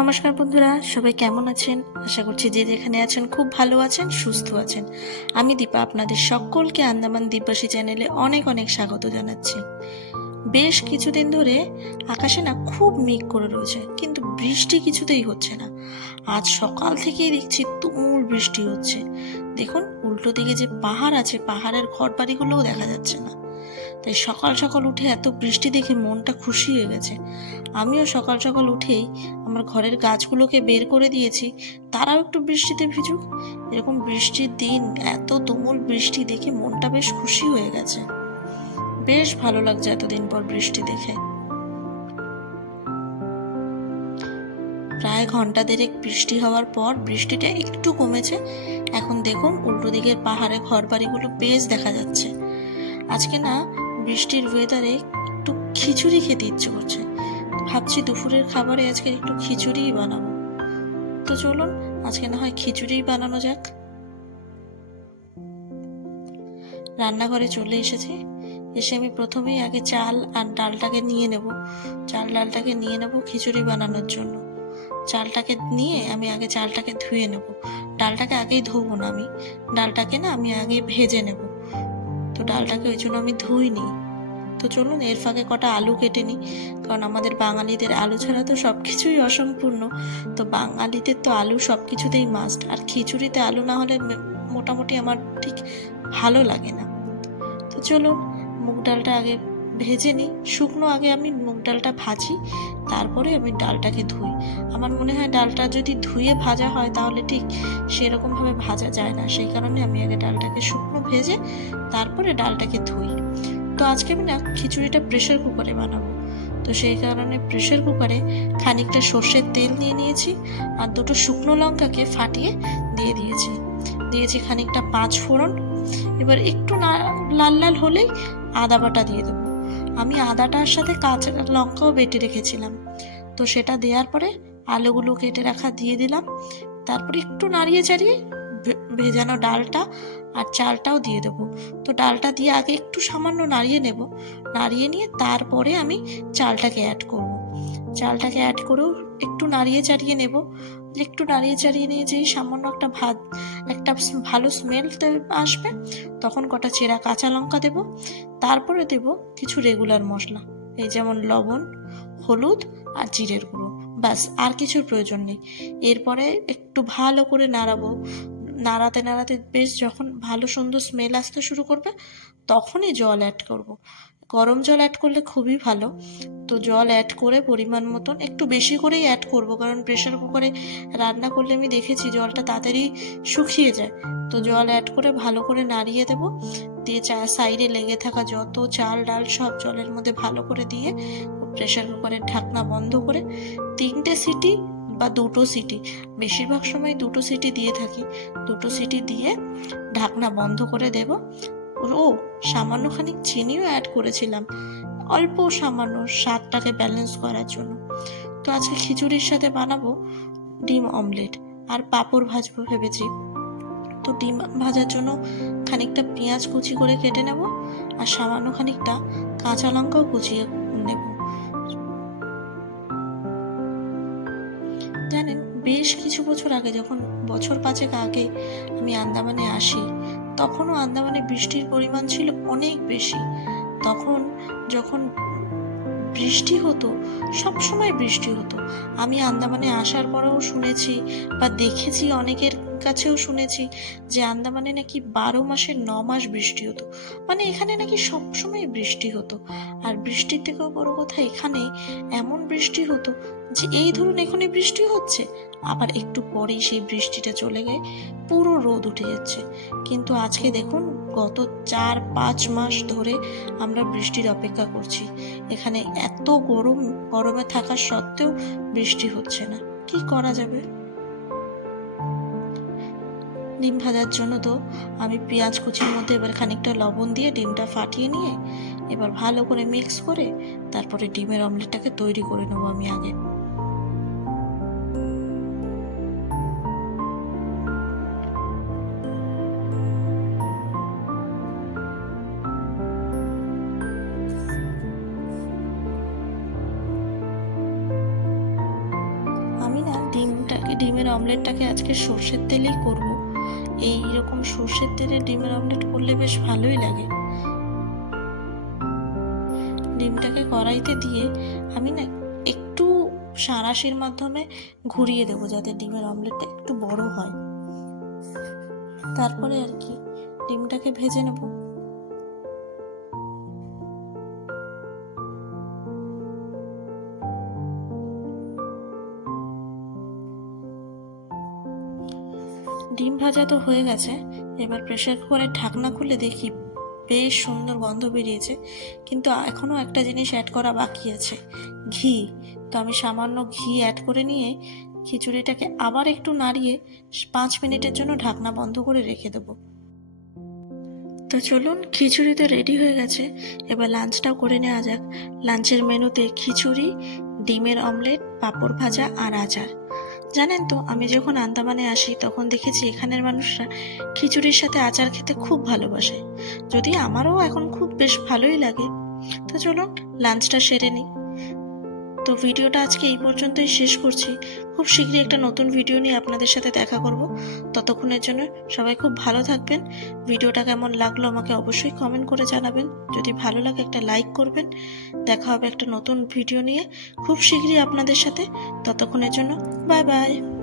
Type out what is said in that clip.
নমস্কার বন্ধুরা, সবাই কেমন আছেন? আশা করছি যে যেখানে আছেন খুব ভালো আছেন, সুস্থ আছেন। আমি দীপা, আপনাদের সকলকে আন্দামান দ্বীপবাসী চ্যানেলে অনেক অনেক স্বাগত জানাচ্ছি। বেশ কিছুদিন ধরে আকাশে না খুব মেঘ করে রয়েছে, কিন্তু বৃষ্টি কিছুতেই হচ্ছে না। আজ সকাল থেকেই দেখছি তুমুল বৃষ্টি হচ্ছে। দেখুন, উল্টো দিকে যে পাহাড় আছে, পাহাড়ের ঘর বাড়িগুলোও দেখা যাচ্ছে না। তাই সকাল সকাল উঠে এত বৃষ্টি দেখে মনটা খুশি হয়ে গেছে। আমিও সকাল সকাল উঠেই আমার ঘরের গাছগুলোকে বের করে দিয়েছি। তারাও একটু বৃষ্টিতে ভিজুক। এরকম বৃষ্টির দিন, এত তুমুল বৃষ্টি দেখে মনটা বেশ খুশি হয়ে গেছে। বেশ ভালো লাগছে এতদিন পর বৃষ্টি দেখে। প্রায় ঘণ্টা দেড়েক বৃষ্টি হওয়ার পর বৃষ্টিটা একটু কমেছে। এখন দেখুন, উল্টো দিকের পাহাড়ে ঘর বাড়িগুলো বেশ দেখা যাচ্ছে। আজকে না বৃষ্টির ওয়েদারে একটু খিচুড়ি খেতে ইচ্ছে করছে। ভাবছি দুপুরের খাবারে আজকে একটু খিচুড়িই বানাবো। তো চলুন, আজকে না হয় খিচুড়িই বানানো যাক। রান্নাঘরে চলে এসেছি। এসে আমি প্রথমেই আগে চাল আর ডালটাকে নিয়ে নেব। চাল, ডালটাকে নিয়ে নেব খিচুড়ি বানানোর জন্য। চালটাকে নিয়ে আমি আগে চালটাকে ধুয়ে নেব। ডালটাকে আগেই ধোবো না আমি। ডালটাকে না আমি আগে ভেজে নেব। তো ডালটাকে ওই জন্য আমি ধুইনি। তো চলুন এর ফাঁকে কটা আলু কেটে নিই, কারণ আমাদের বাঙালিদের আলু ছাড়া তো সব কিছুই অসম্পূর্ণ। তো বাঙালিদের তো আলু সব কিছুতেই মাস্ট আর খিচুড়িতে আলু না হলে মোটামুটি আমার ঠিক ভালো লাগে না। তো চলুন, মুগ ডালটা আগে ভেজে নিই। শুকনো আগে আমি মুগ ডালটা ভাজি, তারপরে আমি ডালটাকে ধুই। আমার মনে হয় ডালটা যদি ধুয়ে ভাজা হয় তাহলে ঠিক সেরকমভাবে ভাজা যায় না। সেই কারণে আমি আগে ডালটাকে শুকনো ভেজে তারপরে ডালটাকে ধুই। তো আজকে আমি না খিচুড়িটা প্রেশার কুকারে বানাবো। তো সেই কারণে প্রেশার কুকারে খানিকটা সর্ষের তেল নিয়ে নিয়েছি আর দুটো শুকনো লঙ্কাকে ফাটিয়ে দিয়ে দিয়েছি। দিয়েছি খানিকটা পাঁচ ফোড়ন। এবার একটু লাল লাল হলেই আদা বাটা দিয়ে দেবো। আমি আদাটার সাথে কাঁচা লঙ্কাও বেটে রেখেছিলাম। তো সেটা দেওয়ার পরে আলুগুলো কেটে রাখা দিয়ে দিলাম। তারপরে একটু নাড়িয়ে চাড়িয়ে ভেজানো ডালটা আর চালটাও দিয়ে দেবো। তো ডালটা দিয়ে আগে একটু সামান্য নাড়িয়ে নেব। নাড়িয়ে নিয়ে তারপরে আমি চালটাকে অ্যাড করব। চালটাকে অ্যাড করেও একটু নাড়িয়ে চাড়িয়ে নেব। একটু নাড়িয়ে চাড়িয়ে নিয়ে যেই সামান্য একটা ভাত, একটা ভালো স্মেল আসবে, তখন কটা চেরা কাঁচা লঙ্কা দেব। তারপরে দেব কিছু রেগুলার মশলা। এই যেমন লবণ, হলুদ আর জিরের গুঁড়ো। ব্যাস, আর কিছুর প্রয়োজন নেই। এরপরে একটু ভালো করে নাড়াবো। নাড়াতে নাড়াতে বেশ যখন ভালো সুন্দর স্মেল আসতে শুরু করবে, তখনই জল অ্যাড করব। গরম জল অ্যাড করলে খুবই ভালো। তো জল অ্যাড করে পরিমাণ মতন একটু বেশি করেই অ্যাড করব, কারণ প্রেশার কুকারে রান্না করলে আমি দেখেছি জলটা তাড়াতাড়ি শুকিয়ে যায়। তো জল অ্যাড করে ভালো করে নাড়িয়ে দেব। দিয়ে চা সাইডে লেগে থাকা যত চাল, ডাল সব জলের মধ্যে ভালো করে দিয়ে প্রেশার কুকারের ঢাকনা বন্ধ করে তিনটে সিটি বা দুটো সিটি, বেশিরভাগ সময় দুটো সিটি দিয়ে থাকি। দুটো সিটি দিয়ে ঢাকনা বন্ধ করে দেব। ও সামান্য খানিক চিনিও অ্যাড করেছিলাম। অল্প সামান্য স্বাদটাকে ব্যালেন্স করার জন্য। তো আজকে খিচুড়ির সাথে বানাবো ডিম অমলেট আর পাঁপড় ভাজবো ভেবেছি। তো ডিম ভাজার জন্য খানিকটা পেঁয়াজ কুচি করে কেটে নেব আর সামান্য খানিকটা কাঁচা লঙ্কাও কুচিয়ে নেব। জানেন, বেশ কিছু বছর আগে, যখন বছর পাঁচেক আগে আমি আন্দামানে আসি তখনও আন্দামানে বৃষ্টির পরিমাণ ছিল অনেক বেশি। তখন যখন বৃষ্টি হতো সব সময় বৃষ্টি হতো। আমি আন্দামানে আসার পরেও শুনেছি বা দেখেছি অনেকের কাছেও শুনেছি যে আন্দামানে নাকি বারো মাসে ন মাস বৃষ্টি হতো। মানে এখানে নাকি সব সময় বৃষ্টি হতো। আর বৃষ্টির থেকেও বড় কথা, এখানে এমন বৃষ্টি হতো যে এই ধরুন এখানে বৃষ্টি হচ্ছে, আবার একটু পরেই সেই বৃষ্টিটা চলে গিয়ে পুরো রোদ উঠে যাচ্ছে। কিন্তু আজকে দেখুন, গত চার, পাঁচ মাস ধরে আমরা বৃষ্টির অপেক্ষা করছি। এখানে এত গরম, গরমে থাকা সত্ত্বেও বৃষ্টি হচ্ছে না। কি করা যাবে? ডিম ভাজার জন্য তো আমি পেঁয়াজ কুচির মধ্যে এবার খানিকটা লবণ দিয়ে ডিমটা ফাটিয়ে নিয়ে এবার ভালো করে মিক্স করে তারপরে ডিমের অমলেটটাকে তৈরি করে নেব আমি আগে। না ডিমের অমলেটটাকে আজকে সর্ষের তেলেই করব। এই রকম সর্ষের তেলে ডিমের অমলেট করলে বেশ ভালোই লাগে। ডিমটাকে কড়াইতে দিয়ে আমি না একটু সারাশির মাধ্যমে ঘুরিয়ে দেবো যাতে ডিমের অমলেটটা একটু বড় হয়। তারপরে আর কি ডিমটাকে ভেজে নেব। ডিম ভাজা তো হয়ে গেছে। এবার প্রেশার কুকারের ঢাকনা খুলে দেখি বেশ সুন্দর গন্ধ বেরিয়েছে। কিন্তু এখনও একটা জিনিস অ্যাড করা বাকি আছে। ঘি। তো আমি সামান্য ঘি অ্যাড করে নিয়ে খিচুড়িটাকে আবার একটু নাড়িয়ে পাঁচ মিনিটের জন্য ঢাকনা বন্ধ করে রেখে দেবো। তো চলুন, খিচুড়ি তো রেডি হয়ে গেছে। এবার লাঞ্চটাও করে নেওয়া যাক। লাঞ্চের মেনুতে খিচুড়ি, ডিমের অমলেট পাঁপড় ভাজা আর আচার। জানেন তো, আমি যখন আন্দামানে আসি, তখন দেখেছি এখানের মানুষরা খিচুড়ির সাথে আচার খেতে খুব ভালোবাসে। যদি আমারও এখন খুব বেশ ভালোই লাগে, তো চলুন লাঞ্চটা সেরে নিই। তো ভিডিওটা আজকে এই পর্যন্তই শেষ করছি। খুব শীঘ্রই একটা নতুন ভিডিও নিয়ে আপনাদের সাথে দেখা করব। ততক্ষণের জন্য সবাই খুব ভালো থাকবেন। ভিডিওটা কেমন লাগল আমাকে অবশ্যই কমেন্ট করে জানাবেন। যদি ভালো লাগে একটা লাইক করবেন। দেখা হবে একটা নতুন ভিডিও নিয়ে। খুব শীঘ্রই আপনাদের সাথে। ততক্ষণের জন্য বাই বাই